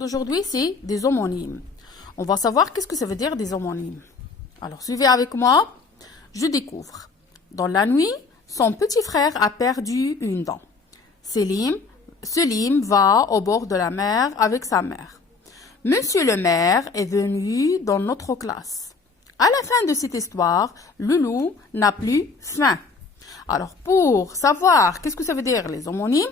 D'aujourd'hui, c'est des homonymes. On va savoir qu'est-ce que ça veut dire des homonymes. Alors, suivez avec moi. Je découvre. Dans la nuit, son petit frère a perdu une dent. Selim va au bord de la mer avec sa mère. Monsieur le maire est venu dans notre classe. À la fin de cette histoire, Loulou n'a plus faim. Alors, pour savoir qu'est-ce que ça veut dire les homonymes,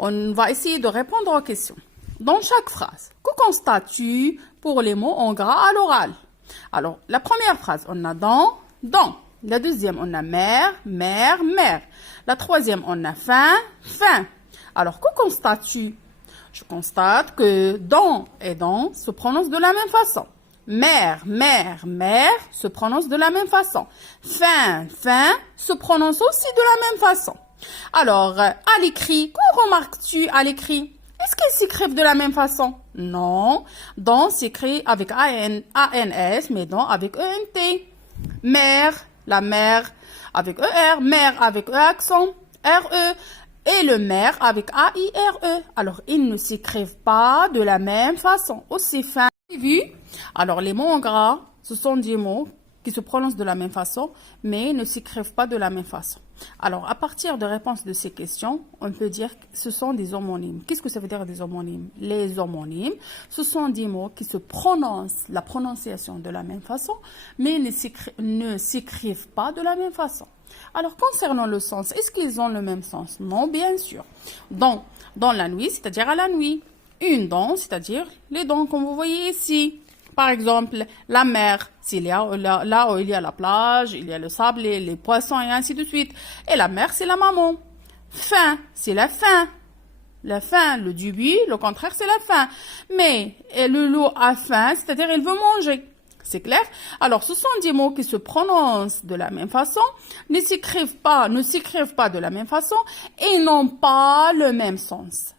on va essayer de répondre aux questions. Dans chaque phrase, que constates-tu pour les mots en gras à l'oral? Alors, la première phrase, on a dans. La deuxième, on a mère. La troisième, on a faim. Alors, que constates-tu? Je constate que dans et dans se prononcent de la même façon. Mère se prononce de la même façon. Fin se prononce aussi de la même façon. Alors, à l'écrit, que remarques-tu à l'écrit? Est-ce qu'ils s'écrivent de la même façon? Non. Dans s'écrit avec ANS, mais dans avec ENT. Mère, la mère avec ER, mère avec E accent, RE. Et le maire avec AIRE. Alors, ils ne s'écrivent pas de la même façon. Aussi fin. Vu? Alors, les mots en gras, ce sont des mots qui se prononcent de la même façon, mais ne s'écrivent pas de la même façon. Alors, à partir de réponses de ces questions, on peut dire que ce sont des homonymes. Qu'est-ce que ça veut dire des homonymes? Les homonymes, ce sont des mots qui se prononcent, la prononciation de la même façon, mais ne s'écrivent pas de la même façon. Alors, concernant le sens, est-ce qu'ils ont le même sens? Non, bien sûr. Dans la nuit, c'est-à-dire à la nuit. Une dent, c'est-à-dire les dents, comme vous voyez ici. Par exemple, la mer, là où il y a la plage, il y a le sable, les poissons et ainsi de suite. Et la mer, c'est la maman. Faim, c'est la faim. La faim, le début, le contraire, c'est la faim. Mais le loup a faim, c'est-à-dire il veut manger. C'est clair? Alors, ce sont des mots qui se prononcent de la même façon, ne s'écrivent pas de la même façon et n'ont pas le même sens.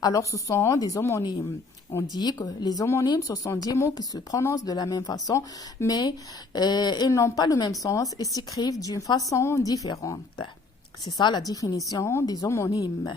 Alors, ce sont des homonymes. On dit que les homonymes, ce sont des mots qui se prononcent de la même façon, mais ils n'ont pas le même sens et s'écrivent d'une façon différente. C'est ça la définition des homonymes.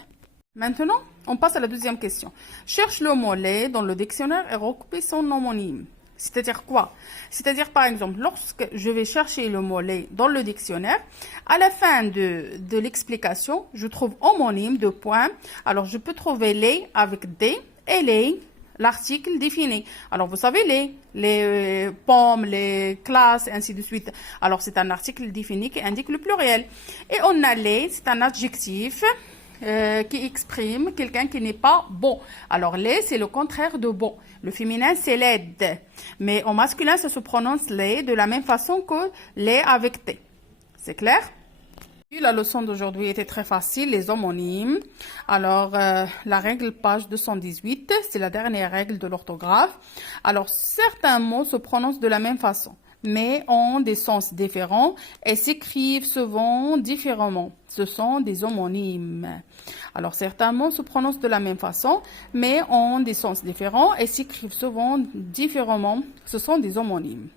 Maintenant, on passe à la deuxième question. Cherche le mot lait dans le dictionnaire et recoupe son homonyme. C'est-à-dire quoi? C'est-à-dire, par exemple, lorsque je vais chercher le mot lait dans le dictionnaire, à la fin de l'explication, je trouve homonyme de points. Alors, je peux trouver lait avec des et lait, l'article défini. Alors, vous savez, les pommes, les classes, ainsi de suite. Alors, c'est un article défini qui indique le pluriel. Et on a lait, c'est un adjectif qui exprime quelqu'un qui n'est pas bon. Alors, laid, c'est le contraire de bon. Le féminin, c'est laide. Mais au masculin, ça se prononce lait de la même façon que lait avec T. C'est clair? La leçon d'aujourd'hui était très facile, les homonymes. Alors, la règle page 218, c'est la dernière règle de l'orthographe. Alors, certains mots se prononcent de la même façon, mais ont des sens différents et s'écrivent souvent différemment. Ce sont des homonymes. Alors, certains mots se prononcent de la même façon, mais ont des sens différents et s'écrivent souvent différemment. Ce sont des homonymes.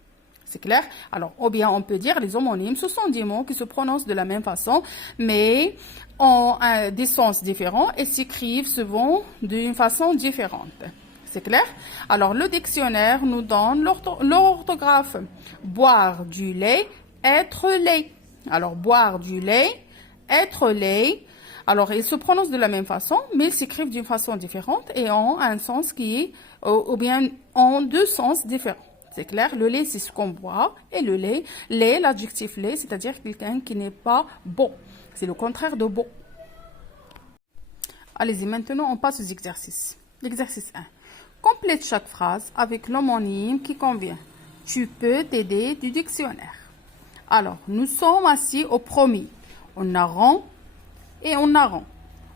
C'est clair? Alors, ou bien on peut dire les homonymes, ce sont des mots qui se prononcent de la même façon, mais ont des sens différents et s'écrivent souvent d'une façon différente. C'est clair? Alors, le dictionnaire nous donne l'orthographe. Boire du lait, être laid. Alors, boire du lait, être laid. Alors, ils se prononcent de la même façon, mais ils s'écrivent d'une façon différente et ont un sens qui est, ou bien ont deux sens différents. C'est clair? Le lait, c'est ce qu'on boit. Et le lait, l'adjectif lait, c'est-à-dire quelqu'un qui n'est pas bon. C'est le contraire de bon. Allez-y, maintenant, on passe aux exercices. L'exercice 1. Complète chaque phrase avec l'homonyme qui convient. Tu peux t'aider du dictionnaire. Alors, nous sommes assis au premier. On a rang et on a rang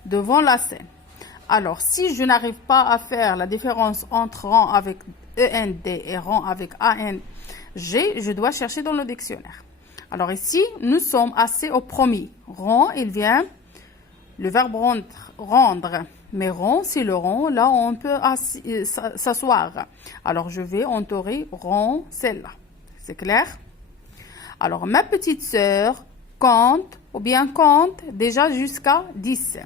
devant la scène. Alors, si je n'arrive pas à faire la différence entre rang avec END et rang avec ANG, je dois chercher dans le dictionnaire. Alors ici, nous sommes assis au premier. Rang, il vient le verbe rendre. Mais rang, c'est le rang, là on peut s'asseoir. Alors je vais entourer rang, celle-là. C'est clair? Alors ma petite sœur compte, ou bien compte déjà jusqu'à 10.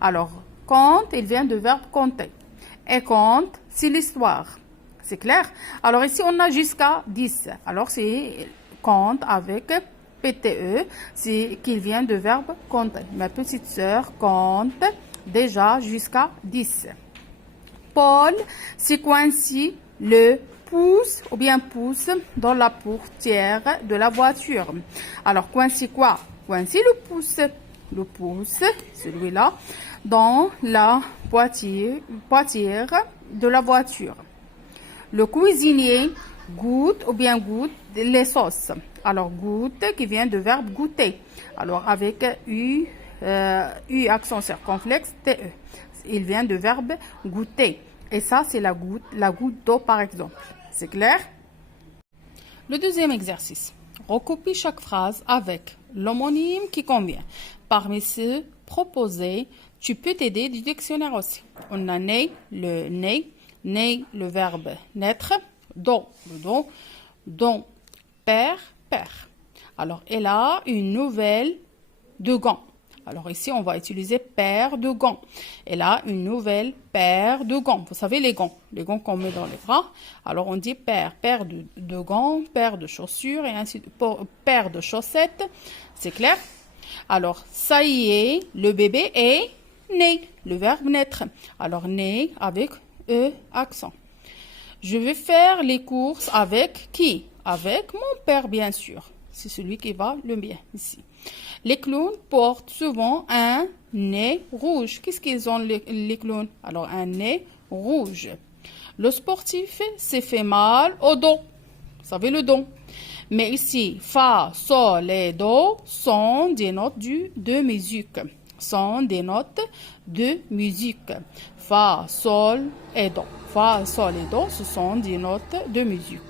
Alors, compte, il vient du verbe compter. et compte, c'est l'histoire. C'est clair? Alors ici, on a jusqu'à 10. Alors c'est compte avec PTE, c'est qu'il vient de verbe compter. Ma petite sœur compte déjà jusqu'à 10. Paul, c'est coincé le pouce ou bien pouce dans la portière de la voiture. Alors, coincé quoi? Coincé le pouce, celui-là, dans la portière de la voiture. Le cuisinier goûte ou bien goûte les sauces. Alors, goûte qui vient de verbe goûter. Alors, avec U accent circonflexe, TE. Il vient de verbe goûter. Et ça, c'est la goutte d'eau, par exemple. C'est clair? Le deuxième exercice. Recopie chaque phrase avec l'homonyme qui convient. Parmi ceux proposés, tu peux t'aider du dictionnaire aussi. On a né, le verbe naître, don, le don, père, père. Alors, elle a une nouvelle de gants. Alors ici, on va utiliser paire de gants. Elle a une nouvelle paire de gants. Vous savez, les gants qu'on met dans les bras. Alors on dit paire de gants, paire de chaussures et ainsi de paire de chaussettes. C'est clair? Alors, ça y est, le bébé est né. Le verbe naître. Alors, né avec E accent. Je vais faire les courses avec qui? Avec mon père, bien sûr. C'est celui qui va le bien ici. Les clowns portent souvent un nez rouge. Qu'est-ce qu'ils ont, les clowns? Alors, un nez rouge. Le sportif s'est fait mal au dos. Vous savez le dos. Mais ici, fa, sol et do sont des notes de musique. Sont des notes de musique. Fa, sol et do. Fa, sol et do, ce sont des notes de musique.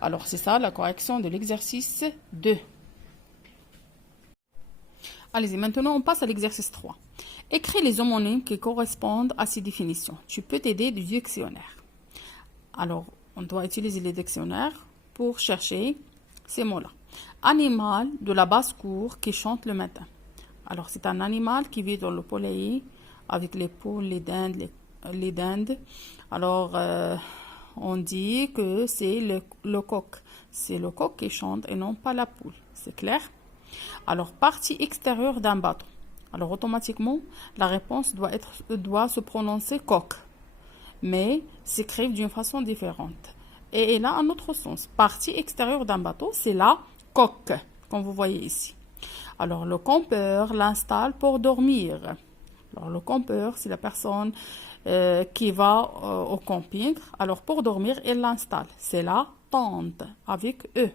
Alors, c'est ça la correction de l'exercice 2. Allez-y, maintenant on passe à l'exercice 3. Écris les homonymes qui correspondent à ces définitions. Tu peux t'aider du dictionnaire. Alors, on doit utiliser les dictionnaires pour chercher ces mots-là. Animal de la basse-cour qui chante le matin. Alors, c'est un animal qui vit dans le poulailler avec les poules, les dindes. Alors, on dit que c'est le coq. C'est le coq qui chante et non pas la poule. C'est clair? Alors, partie extérieure d'un bateau. Alors, automatiquement, la réponse doit se prononcer coq, mais s'écrire d'une façon différente. Et elle a un autre sens. Partie extérieure d'un bateau, c'est la coque, comme vous voyez ici. Alors, le campeur l'installe pour dormir. Alors, le campeur, c'est la personne qui va au camping. Alors, pour dormir, elle l'installe. C'est la tente, avec E.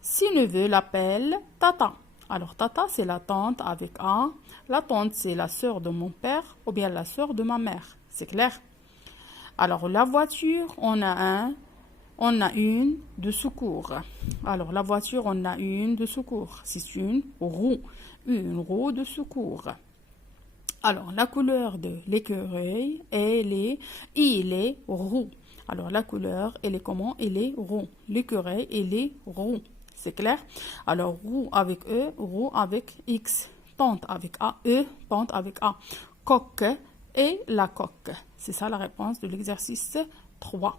Si neveu l'appelle tata. Alors, tata, c'est la tante avec A. La tante, c'est la sœur de mon père ou bien la sœur de ma mère. C'est clair? Alors, la voiture, on a une de secours. Alors, la voiture, on a une de secours. C'est une roue de secours. Alors, la couleur de l'écureuil, il est roux. Alors, la couleur, elle est comment? Elle est roux. L'écureuil, il est roux. C'est clair? Alors, roux avec E, roux avec X. Tente avec A, E, tente avec A. Coque et la coque. C'est ça la réponse de l'exercice 3.